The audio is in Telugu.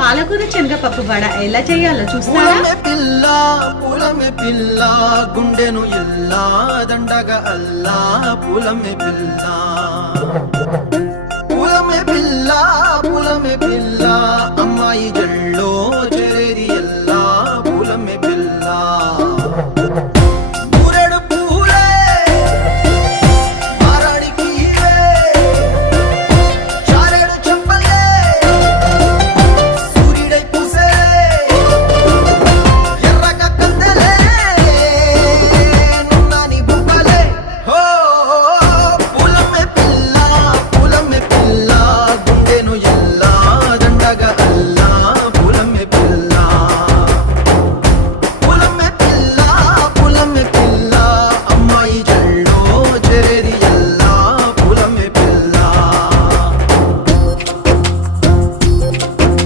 పాలకూర శనగపప్పు వడ ఎలా చేయాలో చూస్తారా? పిల్ల పూలమే పిల్ల గుండెను ఇల్లా దండగ అల్లా పూలమే పిల్ల